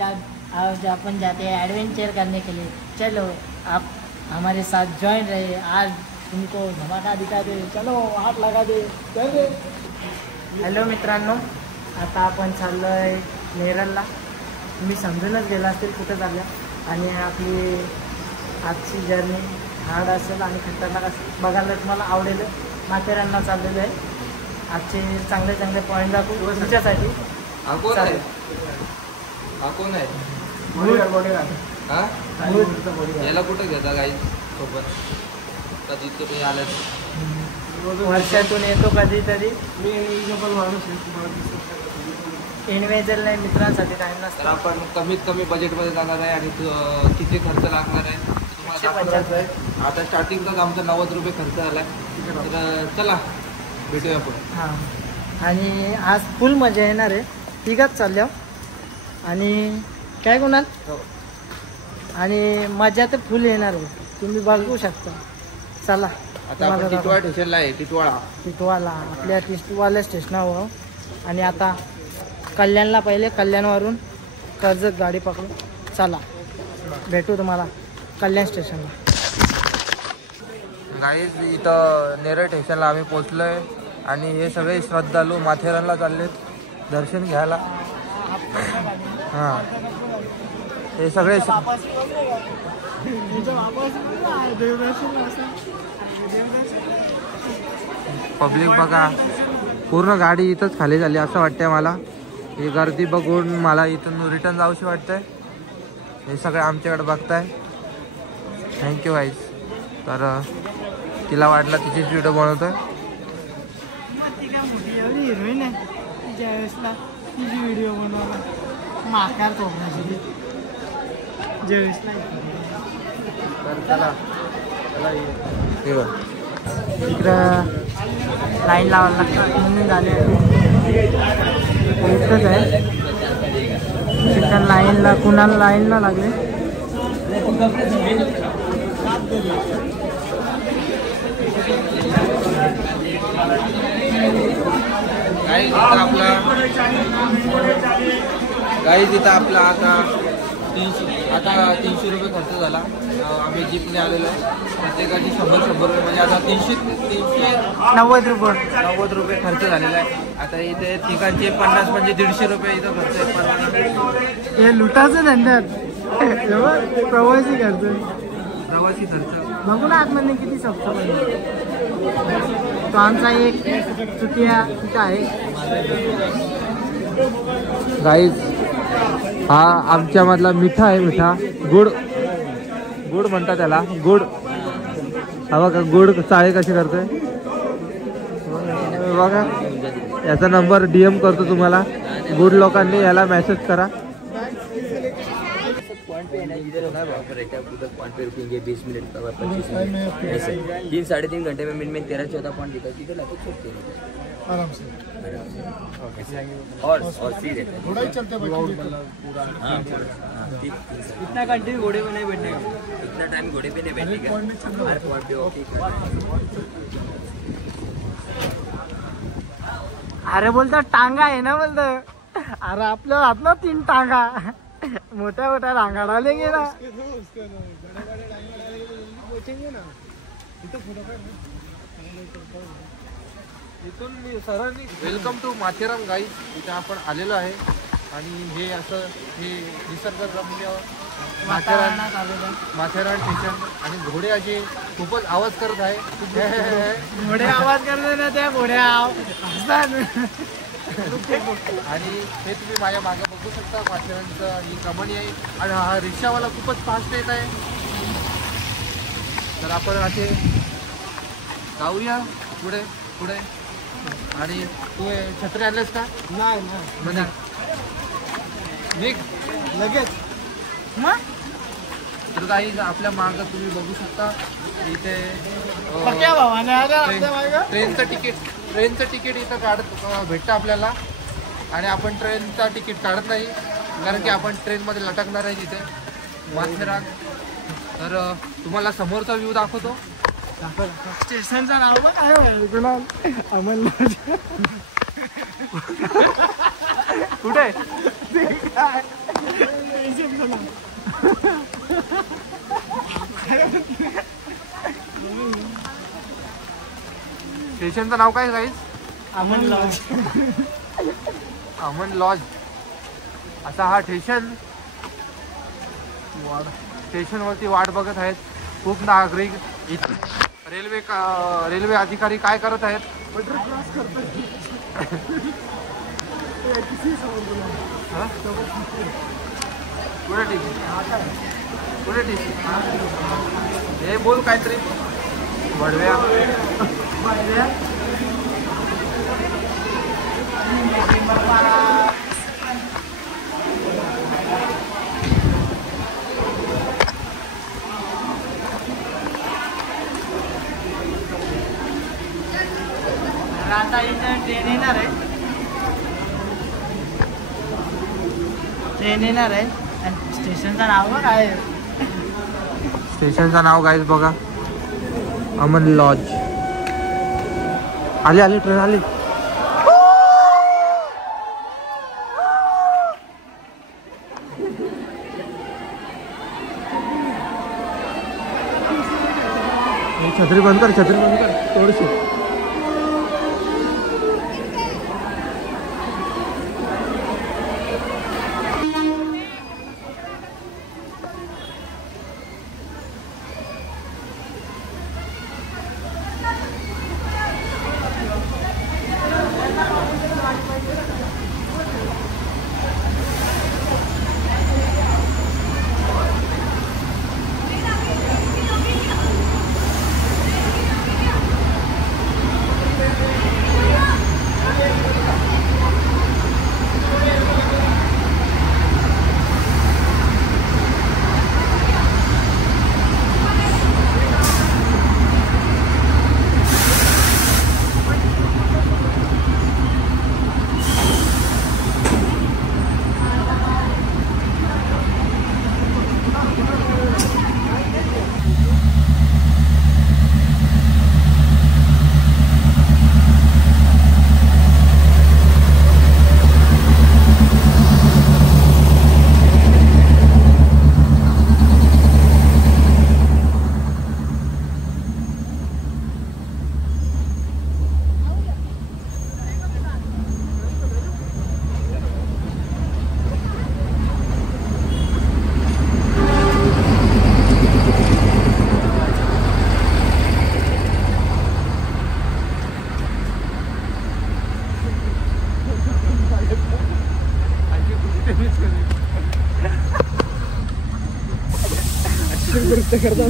आज अपन जाते हैं एडवेंचर करने के लिए। चलो आप हमारे साथ ज्वाइन रहे, आज तुमको धमाका दिखा दे, चलो हात लगा दे, चल दे। हॅलो मित्रांनो, आता आपण चाललो आहे नेरळला। तुम्ही समजूनच गेला असतील कुठे चालल्या, आणि आपली आजची जर्नी हार्ड असेल आणि खतरनाक असेल, बघायला तुम्हाला आवडेल। माथेरानला चाललेलं आहे, आजचे चांगले चांगले पॉईंट दाखवू तुमच्यासाठी। हा कोण आहे? हा कोण आहे? हा याला कुठे घेता काही सोबत? कधी तुम्ही आलात? वर्षातून येतो कधीतरी। मी इन्व्हेजर नाही, मित्रांसाठी टाइम नसतो। तर आपण कमीत कमी बजेटमध्ये जाणार आहे आणि किती खर्च लागणार आहे तुम्हाला आहे। आता स्टार्टिंगलाच आमचा 90 रुपये खर्च झाला आहे, तर चला भेटूया आपण। हां, आणि आज फुल मजा येणार आहे, तिघाच चालल्या आणि काय कोणाल, आणि मजा तर फुल येणार आहे, तुम्ही बघू शकता। चला आता आपण टिटवाळा स्टेशनला आहे, टिटवाळा आपल्या टिटवाळा स्टेशनावर, आणि आता कल्याणला पहिले, कल्याणवरून कर्जत गाडी पकडू। चला भेटू तुम्हाला कल्याण स्टेशनला। गाईज इथं नेरळ स्टेशनला आम्ही पोचलो आहे, आणि हे सगळे श्रद्धालू माथेरानला चाललेत दर्शन घ्यायला। हां, हे सगळे पब्लिक बघा, पूर्ण गाडी इथंच खाली झाली असं वाटतंय मला। ही गर्दी बघून मला इथून रिटर्न जाऊशी वाटतंय। हे सगळे आमच्याकडे बघताय, थँक्यू गाईज। तर तिला वाटलं तिचीच व्हिडिओ बनवतोय। हिरोईन आहे, तिच्या वेळेसला तिची व्हिडिओ बनवला माकार तोडण्याची ज्यावेळेसला। तर चला इकडं लाईन लावायला लागतं म्हणून झाले इतकंच आहे। तिथं लाईनला कुणाला लाईनला लागले, गाईज इथं आपला आता 300 रुपये खर्च झाला। आम्ही जीपने आलेलो आहे, प्रत्येकाची 100 रुपये, म्हणजे आता 390 रुपये खर्च झालेला आहे। आता इथे ठिकाणचे 50 म्हणजे 150 रुपये इथं खर्च आहे। हे लुटाचं धंद्यात प्रवासी खर्च बघू ना आतमध्ये किती स्वस्त पाहिजे। तो आमचा एक चुटिया तिथं आहे गाईज। हा आमच्या मधला मिठा आहे, मिठा गुड म्हणतात त्याला, गुड। हा बघा गुड चाळे कशी करतोय बघा। याचा नंबर DM करतो तुम्हाला, गुड लोकांनी याला मेसेज करा। पॉइंट पे रुकेंगे 20 मिनट का 25 मिनट ऐसे 3-3.5 घंटे में मिनिमम 13-14 पॉइंट दिखा सकते हैं आराम से। और सीधे थोड़ा ही चलते हाँ, इतना कंटिन्यू घोड़े पे नहीं बैठने का, इतना टाइम घोड़े पे नहीं बैठने का, हर पॉइंट पे ओके। अरे बोलतो टांगा आहे ना, बोलतो अरे आपल्या हात ना 3 टांगा, मोठ्या मोठ्या टांगा डालेंगे ना। इथून मी सरांनी वेलकम टू माथेरान गाईज, इथे आपण आलेलो आहे, आणि हे असं हे निसर्गरम्य माथेरान स्टेशन, आणि घोडे असे खूपच आवाज करत आहे। घोडे आवाज करते ना, त्या घोड्या आणि हे तुम्ही माझ्या मागे बघू शकता, माथेरानचं ही कमानी आहे, आणि हा रिक्षावाला खूपच फास्ट येत आहे। तर आपण असे जाऊया पुढे पुढे। आणि तू छत्री आणलेस का? नाही म्हणजे निघ लगेच। तर काही आपल्या मागं तुम्ही बघू शकता, इथे ट्रेनचं तिकीट इथं भेटतं आपल्याला, आणि आपण ट्रेनचा तिकीट काढत नाही, कारण की आपण ट्रेनमध्ये लटकणार आहे तिथे माथेरान। तर तुम्हाला समोरचा व्ह्यू दाखवतो। स्टेशनचं नाव पण काय अमल कुठे स्टेशनचं नाव काय guys? Aman lodge. Aman lodge असा हा स्टेशन. स्टेशनवरती वाट बघत आहेत खूप नागरिक. रेल्वे अधिकारी काय करत आहेत? पुढे टीसी हे बोल काहीतरी. वडव्या आता इथं ट्रेन येणार आहे. ट्रेन येणार आहे आणि स्टेशनचं नाव बघ काय आहे. स्टेशनचं नाव गाईज बघा, अमन लॉज. आली आली ट्रेन आली. छत्री बंद कर, छत्री बंद कर थोडीशी.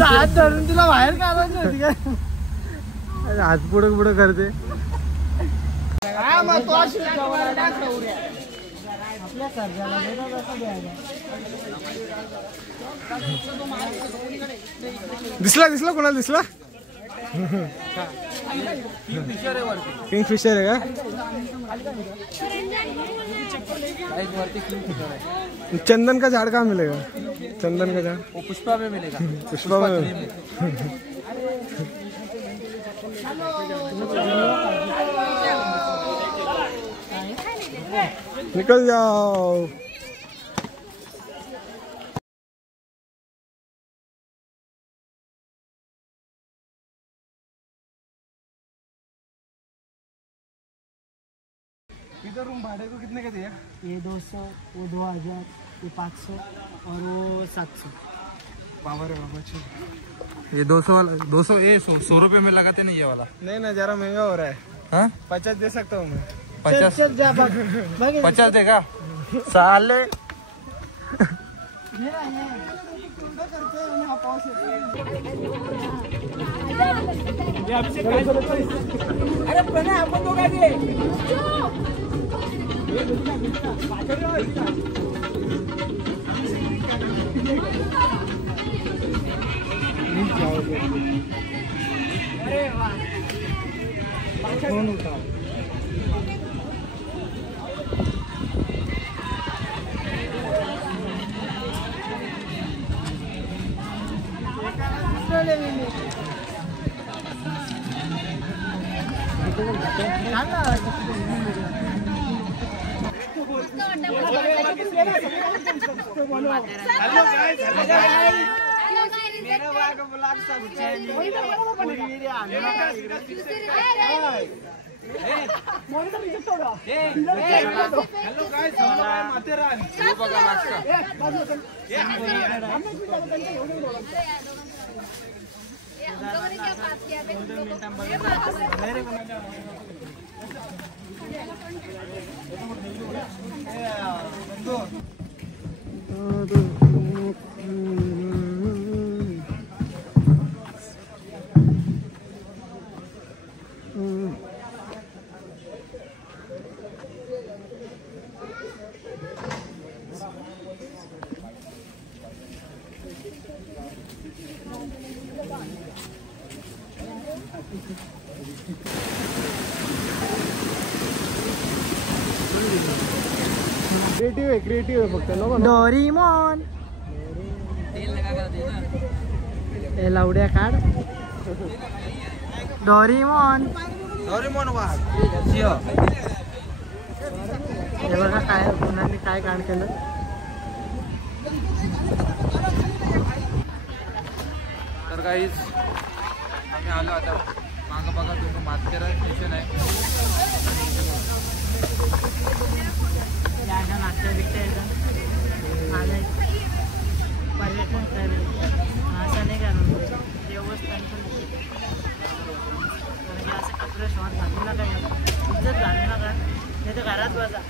हात धरून तुला बाहेर काढायचं होती का? आज पुढे पुढे करते. आपल्या सर्जाला दिसला कोणाला दिसला? किंगफिशर आहे का? चंदन का झाड़ कहाँ मिलेगा? चंदन का झाड़ वो पुष्पा में मिलेगा. पुष्पा में. निकल जाओ. इधर रूम भाड़े को कितने का दिया? ये 200, वो 2000, ये 500 और वो 700. पावर है बाबा. ये 200 वाला 200 ये 100 रुपए में लगाते नहीं ये वाला. नहीं ना जरा महंगा हो रहा है. हाँ 50 दे सकता हूँ मैं. 50 चल जा बघ. 50 देगा साले. अरे पण आपण दोघांनी अरे वाह फोन उठा. क्रिएटिव्ह आहे फक्त नको डोरीमॉन हे लावड्या काढ डोरीमॉन हे बघा काय पुन्हा काय काढ केलं तर काहीच आम्ही आलो आता मागं बघा तुम्ही माथेरान स्टेशन आहे नाश्ता बिकता येतं पर्यटन स्थळ असं नाही करून देवस्थान पण असं कपडे शॉर्ट घालू नका इज्जत घालू नका नाही तर घरात बसा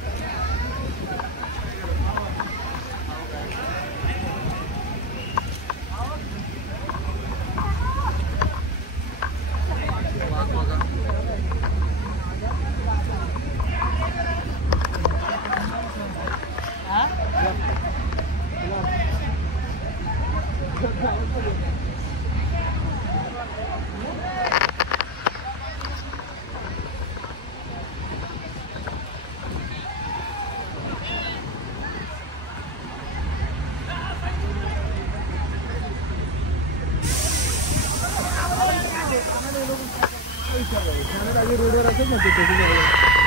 रोडवर असेल ना तिथे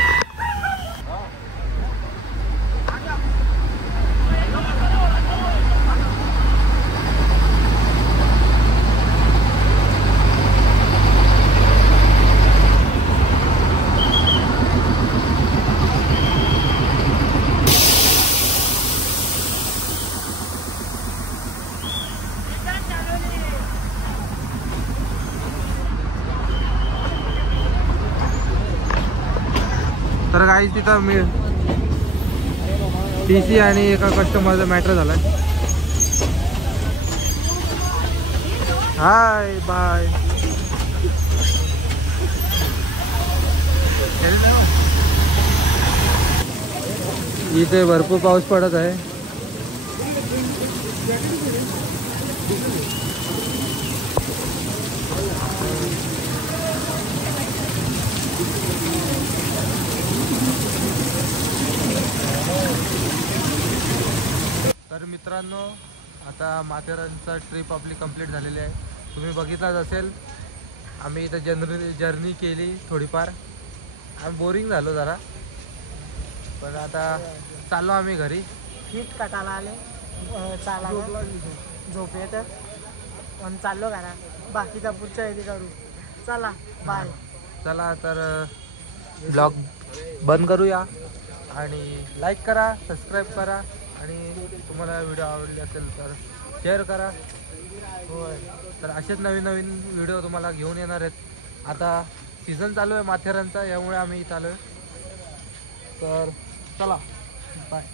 तर काही तिथं मी TC आणि एका कस्टमरचा मॅटर झालाय हाय बाय इथे भरपूर पाऊस पडत आहे तर मित्रांनो आता माथेरानचा ट्रिप आपली कंप्लीट झालेली आहे तुम्ही बघितलाच असेल आम्ही इथं जर्नी केली थोडीफार आम्ही बोरिंग झालो जरा पण आता चाललो आम्ही घरी नीट कटाला आले चालायला झोप येतं पण चाललो घरा बाकीचा पुढच्या वेळी करू चला बाय चला तर ब्लॉग बंद करूया आणि लाईक करा सबस्क्राईब करा आणि तुम्हाला व्हिडिओ आवडले असेल तर शेअर करा होय तर असेच नवीन नवीन व्हिडिओ तुम्हाला घेऊन येणार आहेत आता सीझन चालू आहे माथेरानचा यामुळे आम्ही इथं आलो आहे तर चला बाय